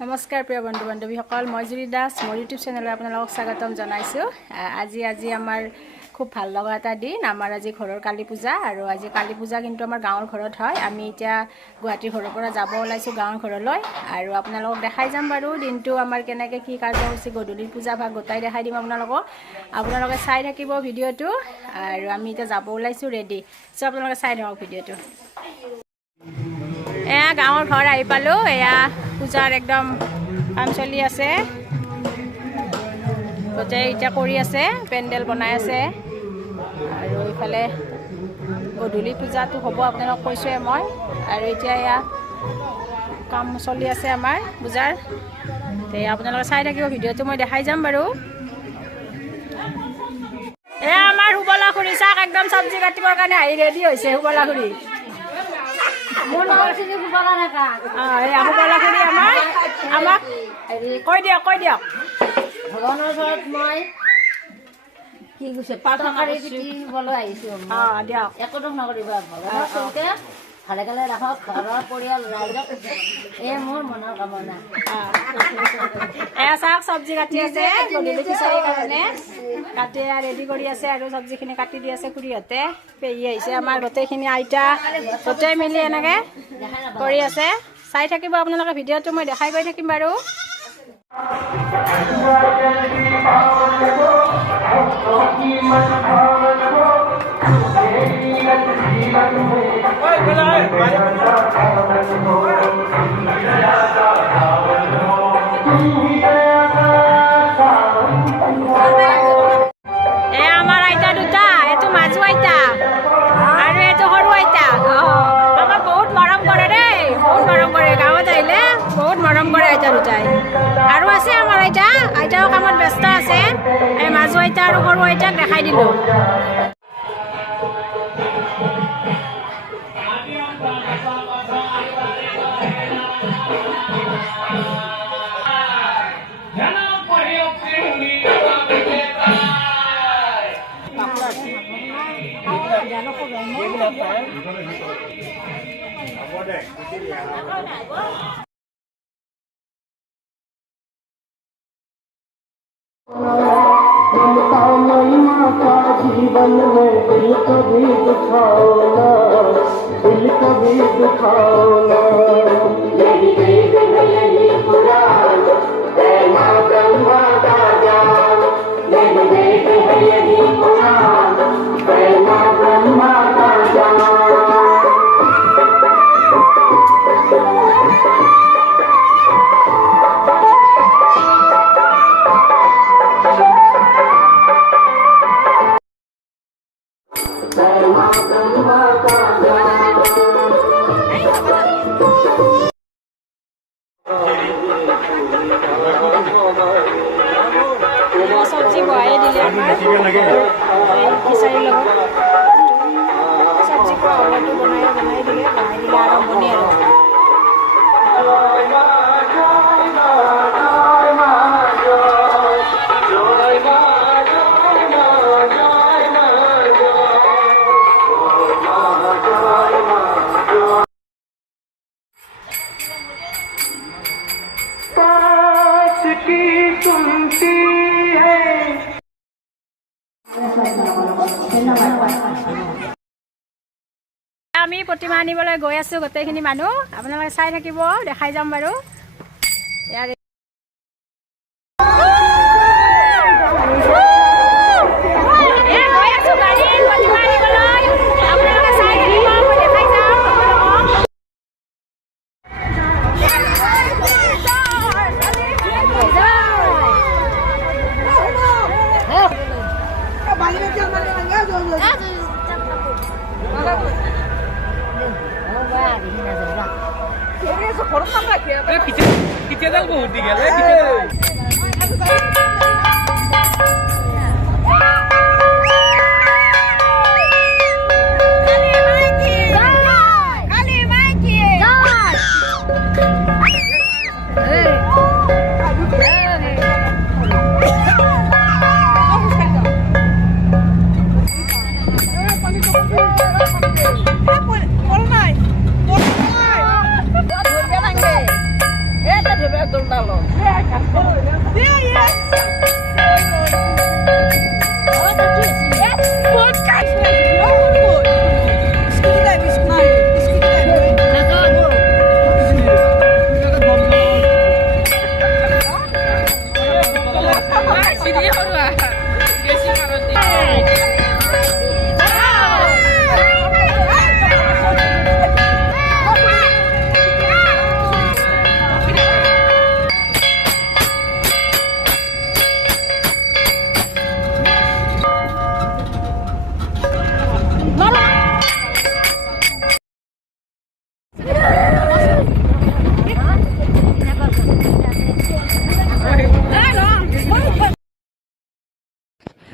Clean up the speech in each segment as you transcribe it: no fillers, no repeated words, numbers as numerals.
নমস্কাৰ প্ৰিয় বন্ধু বান্ধৱীসকল, মই জুৰি দাস মোৰ ইউটিউব চেনেলত আপোনালোকক স্বাগতম জনাইছোঁ। আজি আমাৰ খুব ভাল লগা এটা দিন। আমাৰ আজি ঘৰৰ কালী পূজা, আৰু আজি কালী পূজা কিন্তু আমাৰ গাঁৱৰ ঘৰত হয়। আমি এতিয়া গুৱাহাটীৰ ঘৰৰ পৰা যাব ওলাইছোঁ গাঁৱৰ ঘৰলৈ, আৰু আপোনালোকক দেখাই যাম বাৰু দিনটো আমাৰ কেনেকৈ কি কাৰ্যসূচী, গধূলিৰ পূজা ভাগ গোটাই দেখাই দিম আপোনালোকক। আপোনালোকে চাই থাকিব ভিডিঅ'টো, আৰু আমি এতিয়া যাব ওলাইছোঁ ৰেডি। চ' আপোনালোকে চাই থাকক ভিডিঅ'টো। এয়া গাঁৱৰ ঘৰ আহি পালোঁ। এয়া পূজাৰ একদম কাম চলি আছে, গোটেই এতিয়া কৰি আছে, পেণ্ডেল বনাই আছে। আৰু এইফালে গধূলি পূজাটো হ'ব আপোনালোকক কৈছোঁৱে মই। আৰু এতিয়া এয়া কাম চলি আছে আমাৰ পূজাৰ। এই আপোনালোকে চাই থাকিব ভিডিঅ'টো, মই দেখাই যাম বাৰু। এয়া আমাৰ সুবলা খুৰী চাওক, একদম চব্জি কাটিবৰ কাৰণে আহি ৰেডি হৈছে সুবলা খুৰী। আমাক কৈ দিয়ক ভগৱানৰ ওচৰত মই কি কৈছে প্ৰাৰ্থনা কৰিবলৈ আহিছোঁ। দিয়ক, একো দুখ নকৰিবা, ভগৱানৰ চৌকে ভালে ভালে ৰাখক, ঘৰৰ পৰিয়াল ৰাইজক, এই মোৰ মনৰ কামনা। এয়া চাওক চব্জি কাটি আছে গধূলি খিচাৰীৰ কাৰণে, কাটি ৰেডি কৰি আছে। আৰু চব্জিখিনি কাটি দি আছে খুৰীহঁতে, পেহী আহিছে আমাৰ, গোটেইখিনি আইতা গোটেই মিলি এনেকৈ কৰি আছে। চাই থাকিব আপোনালোকে ভিডিঅ'টো, মই দেখাই গৈ থাকিম বাৰু। আমাৰ আইতা দুটা, এইটো মাজু আইতা আৰু এইটো সৰু আইতা। আমাক বহুত মৰম কৰে দেই, বহুত মৰম কৰে। গাঁৱত আহিলে বহুত মৰম কৰে আইতা দুটাই। আৰু আছে আমাৰ আইতাও কামত ব্যস্ত আছে। এই মাজু আইতা আৰু সৰু আইতাক দেখাই দিলোঁ। जीवन में दिल कभी दुखाओ ना, दिल कभी दुखाओ ना। यही वेद है यही पुराण, है माँ ब्रह्मा का ज्ञान। यही वेद है यही पुराण, है माँ ब्रह्मा का ज्ञान। চব্জি বহাই দিলে আমাৰ খিচাৰীৰ লগত চব্জি খোৱা হ'লেতো বনাই দিলে আৰম্ভণি আৰু। আমি প্ৰতিমা আনিবলৈ গৈ আছোঁ গোটেইখিনি মানুহ, আপোনালোকে চাই থাকিব, দেখাই যাম বাৰু। ইয়াৰে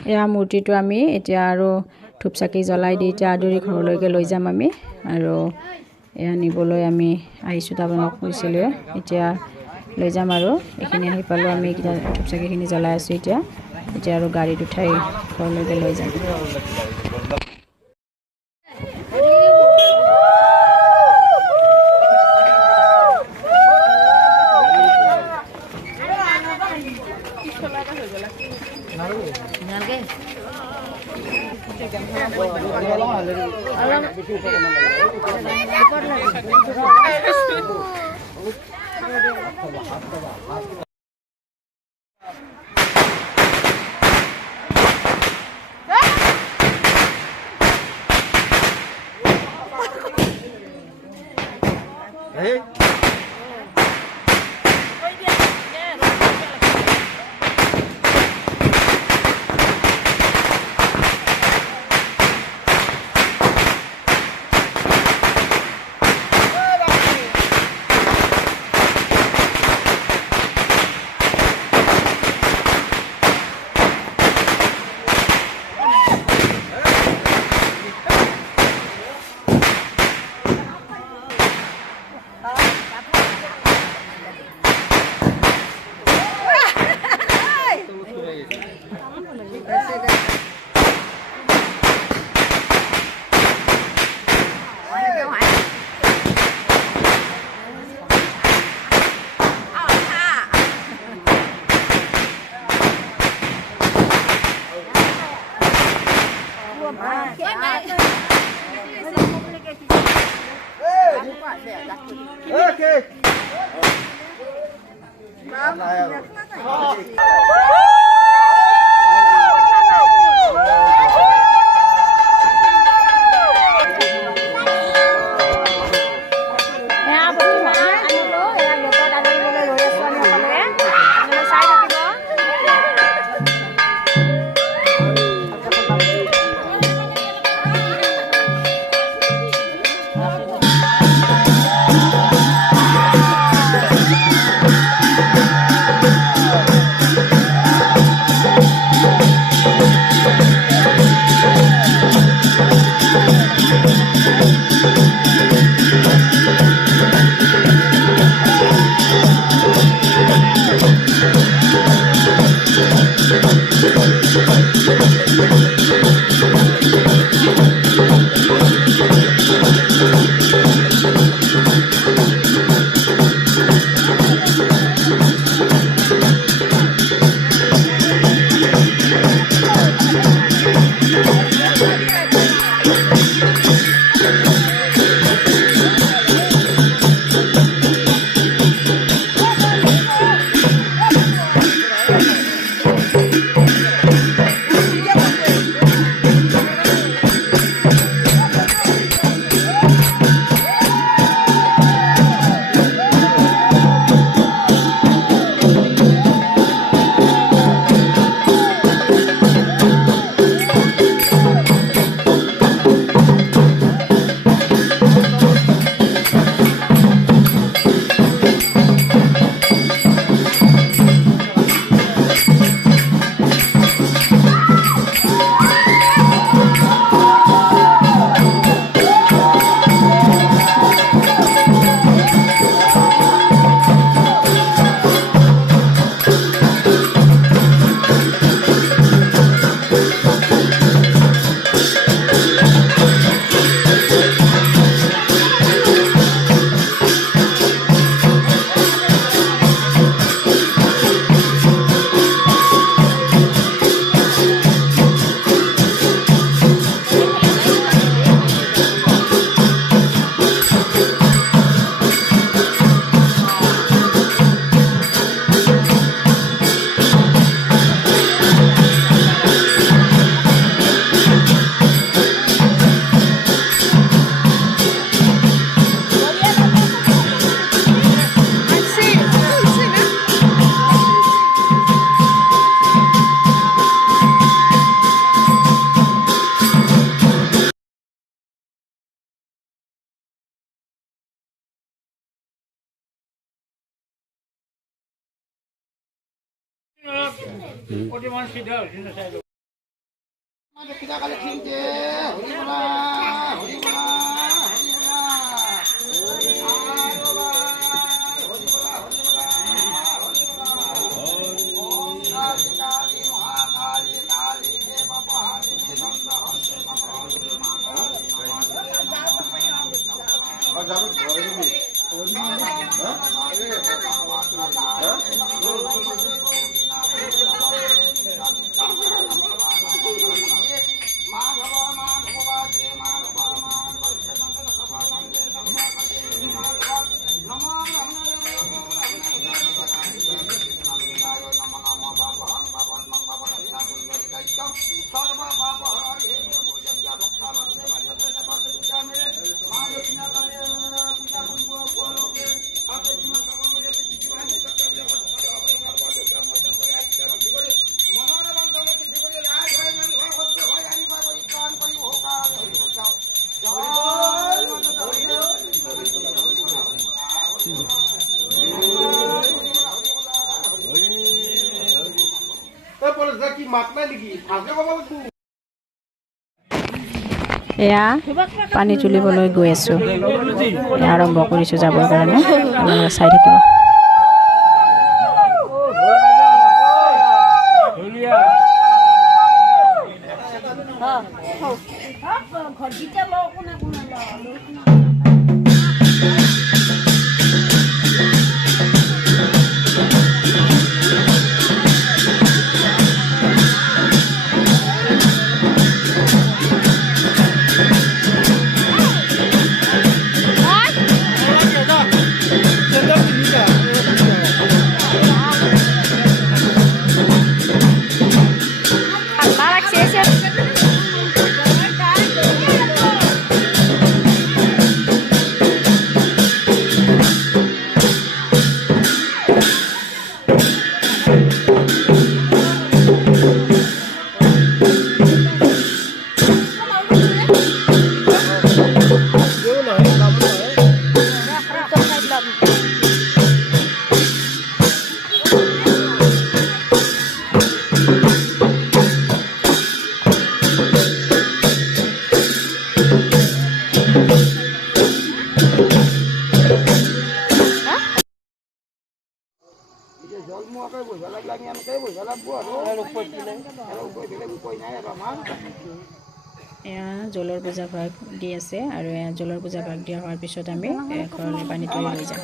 এয়া মূৰ্তিটো আমি এতিয়া আৰু ধূপ চাকি জ্বলাই দি এতিয়া আদৰি ঘৰলৈকে লৈ যাম আমি আৰু এয়া নিবলৈ আমি আহিছোঁ আপোনালোকক কৈছিলোঁ এতিয়া লৈ যাম আৰু এইখিনি আহি পালোঁ আমি এতিয়া ধূপ চাকিখিনি জ্বলাই আছোঁ এতিয়া আৰু গাড়ীত উঠাই ঘৰলৈকে লৈ যাম এয়া পানী তুলিবলৈ গৈ আছোঁ, আৰম্ভ কৰিছোঁ যাবৰ কাৰণে, আপোনালোকে চাই থাকিব। এয়া জলৰ পূজা ভাগ দি আছে আৰু এয়া জলৰ পূজা ভাগ দিয়া হোৱাৰ পিছত আমি ঘৰলৈ পানী তুলি লৈ যাম।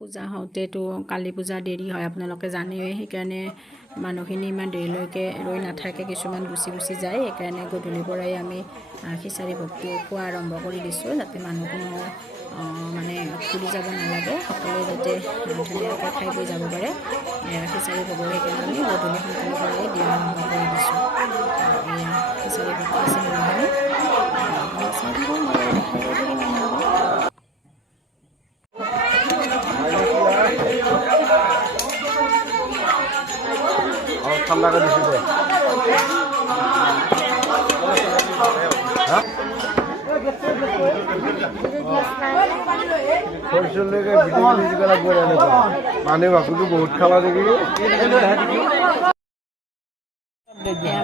পূজা হওঁতেতো কালী পূজা দেৰি হয় আপোনালোকে জানেই, সেইকাৰণে মানুহখিনি ইমান দেৰিলৈকে ৰৈ নাথাকে, কিছুমান গুচি যায়। সেইকাৰণে গধূলিৰ পৰাই আমি খিচাৰি ভোগটো খোৱা আৰম্ভ কৰি দিছোঁ, যাতে মানুহ কোনো মানে ঘূৰি যাব নালাগে, সকলোৱে যাতে ধুনীয়াকৈ খাই বৈ যাব পাৰে। খিচাৰি ভোগৰ সেইকাৰণে আমি গধূলি সোনকালে পৰাই দিয়া আৰম্ভ কৰি দিছোঁ। এয়া খিচাৰি ভোগ খাইছে মানুহখিনি। ঠান্ডা করে দিছি তো মানে বাপুটো বহুত খালা দেখি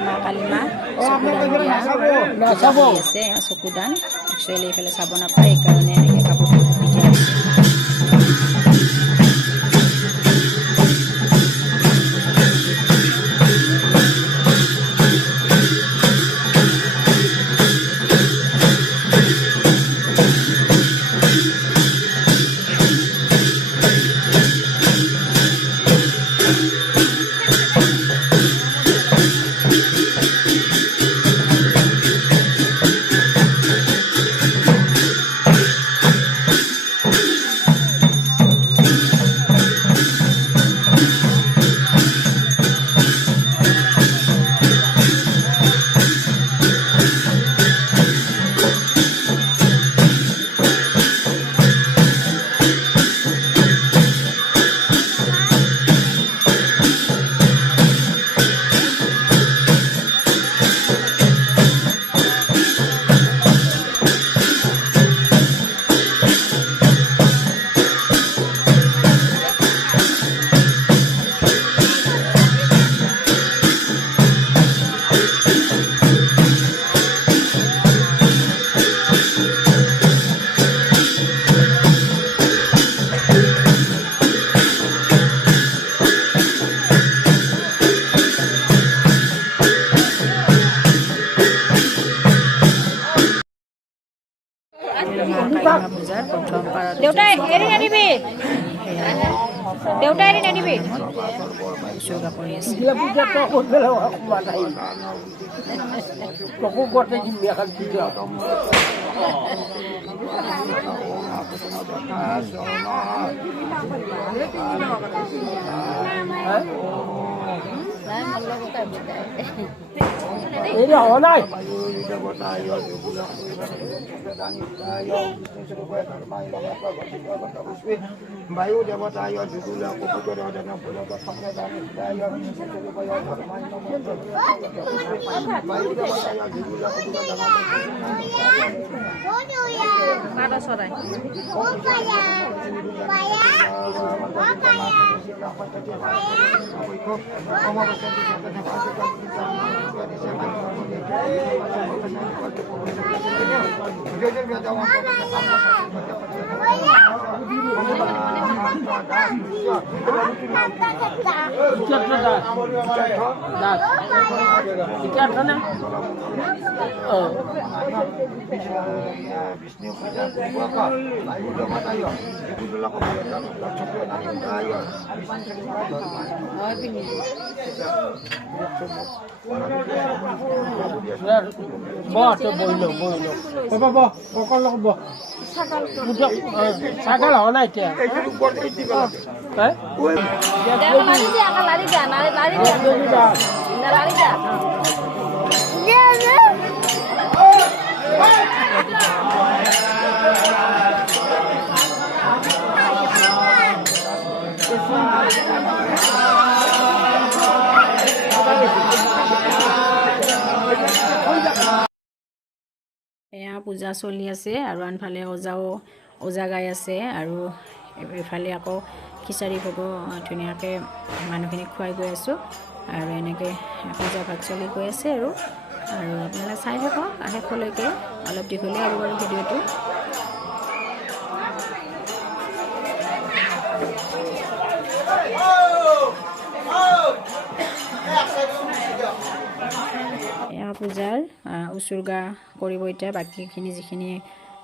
মা কালীমা আছে চকুদান একচুৱেলি এইফালে চাব নাপায়, সেইকাৰণে এনেকৈ কাপোৰখন ঢাকি দিয়া হৈছে। দেউতা এৰি নানিবি, দেউতা এৰি নানিবি। উচৰ্গা কৰি আছে। বায়ু দেৱতায় ছাগল হোৱা নাই এতিয়া এয়া পূজা চলি আছে আৰু আনফালে ওজা গাই আছে আৰু এইফালে আকৌ খিচাৰি ভোগ ধুনীয়াকৈ মানুহখিনিক খুৱাই গৈ আছোঁ আৰু এনেকৈ পূজা ভাগ চলি গৈ আছে আৰু আপোনালোকে চাই থাকক শেষলৈকে অলপ দীঘলীয়া হ'ব বাৰু ভিডিঅ'টো। এয়া পূজাৰ উচৰ্গা কৰিব এতিয়া বাকীখিনি যিখিনি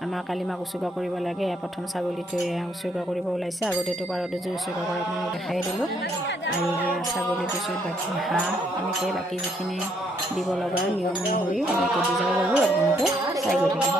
আমাৰ কালি মাক উচৰ্গা কৰিব লাগে প্ৰথম ছাগলীটো এয়া উচৰ্গা কৰিব ওলাইছে। আগতেতো পাৰতো যে উচৰ্গা কৰা আপোনালোক দেখাই দিলোঁ আৰু এয়া ছাগলীৰ পিছত বাকী হাঁহ এনেকৈ বাকী যিখিনি দিব লগা নিয়ম অনুসৰি এনেকৈ দি যাব বাৰু আপোনালোকে চাই গৈ থাকিব।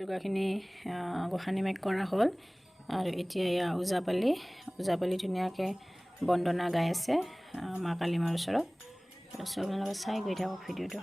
যোগাখিনি গোসানী মাইক কৰা হ'ল আৰু এতিয়া এয়া ওজাপালি ধুনীয়াকৈ বন্দনা গাই আছে মা কালী মাৰ ওচৰত। আপোনালোকে চাই গৈ থাকক ভিডিঅ'টো।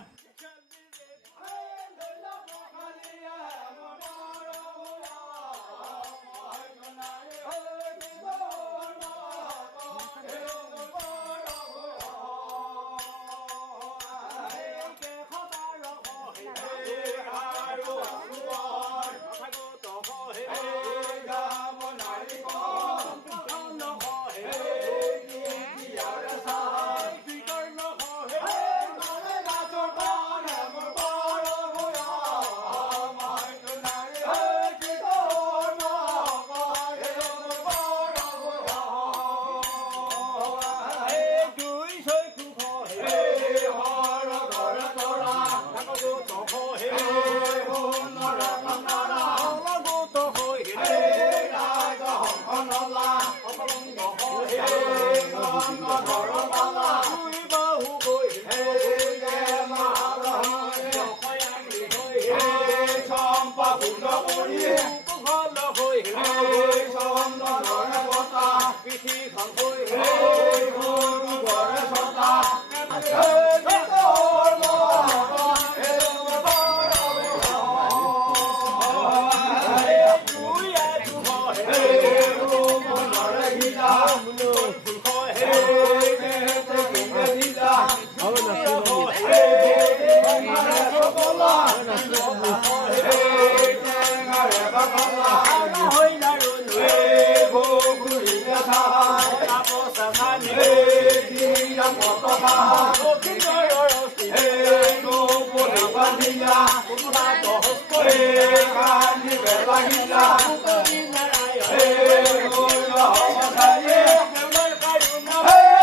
Hey,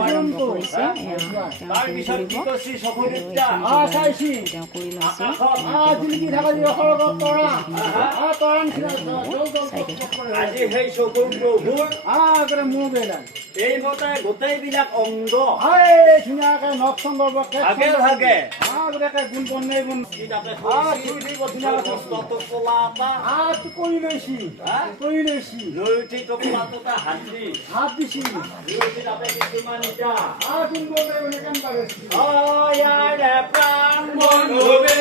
আৰম্ভ কৰিছে তেওঁ কৰিব তেওঁ কৰি লৈছে গোটেইবিলাক অংগ ধুনীয়াকে নখ চংগ ভাগে ভাগে গুণ বনাই বন কৰি লৈছি লৈ উঠি টোপোলাটোতে হাত দিছি কিছুমান ইটা গুণ বনাই বনে কাম পাৰেছি ইয়াৰে প্ৰাণ বন্ধুৱে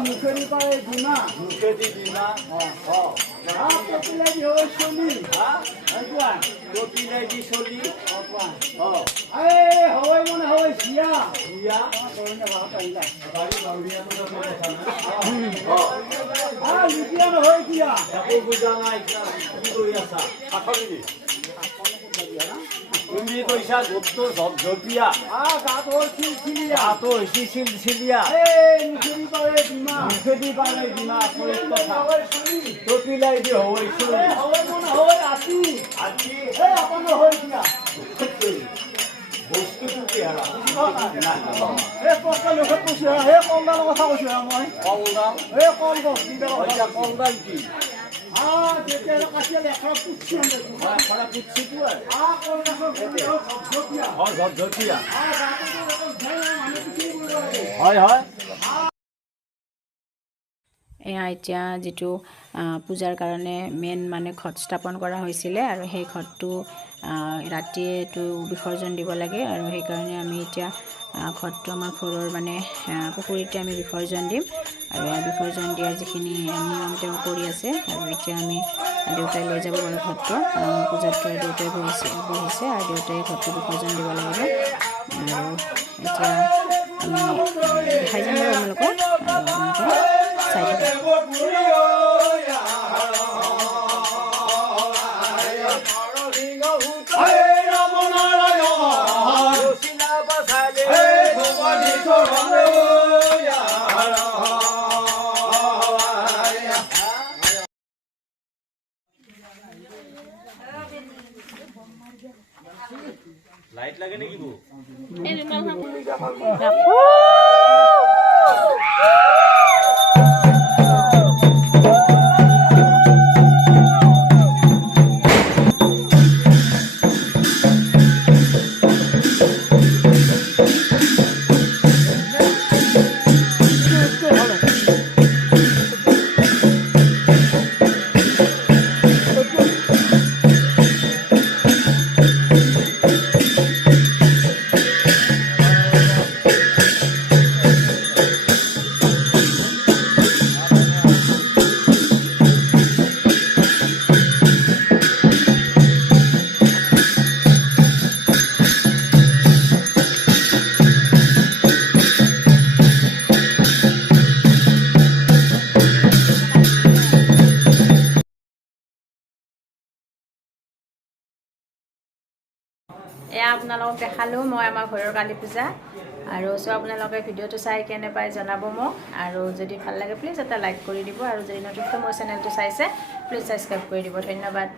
মুখেদি পাৰে দিমা মুখেদি দিনা টপিলেদি চলি হয় মানে হয় চিয়া লুটিয়া নহয় দিয়া একো বুজা নাই কি কৰি আছা তুমি কৈছা গোটটো ঝপঝপীয়া গাটো চিলচিলিয়া গাটো হৈছে চিলচিলীয়া মুখেদি পাৰে দিমা মুখেদি পাৰে দিনা আচৰিত কথা টপিলাইদি হয় চলি হয় মানে হয় ৰাতি আজি আপোনাৰ হয় দিয়া বস্তুটো কি হাৰা পকা লোকত কৈছো সেই কলডালৰ কথা কৈছো মই কলডাল এই কলগছ কলডাল কি যেতিয়া কাটিয়াল এখন পুচ্ছি ঝপঝপীয়া হয় হয় এয়া এতিয়া যিটো পূজাৰ কাৰণে মেইন মানে ঘট স্থাপন কৰা হৈছিলে আৰু সেই ঘটটো ৰাতিয়ে এইটো বিসৰ্জন দিব লাগে আৰু সেইকাৰণে আমি এতিয়া ঘটটো আমাৰ ঘৰৰ মানে পুখুৰীতে আমি বিসৰ্জন দিম আৰু বিসৰ্জন দিয়াৰ যিখিনি নিয়ম তেওঁ কৰি আছে আৰু এতিয়া আমি দেউতাই লৈ যাব পাৰোঁ ঘটটো পূজাটো দেউতাই বহিছে আৰু দেউতাই ঘটটো বিসৰ্জন দিব লাগিব আৰু এতিয়া আমি দেখাই যাম আৰু আপোনালোকক চাই থাকক লাইট লাগে নেকি বু আপোনালোকক দেখালোঁ মই আমাৰ ঘৰৰ কালী পূজা আৰু চ' আপোনালোকে ভিডিঅ'টো চাই কেনে পাই জনাব মোক আৰু যদি ভাল লাগে প্লিজ এটা লাইক কৰি দিব আৰু যদি নতুনকৈ মোৰ চেনেলটো চাইছে প্লিজ ছাবস্ক্ৰাইব কৰি দিব ধন্যবাদ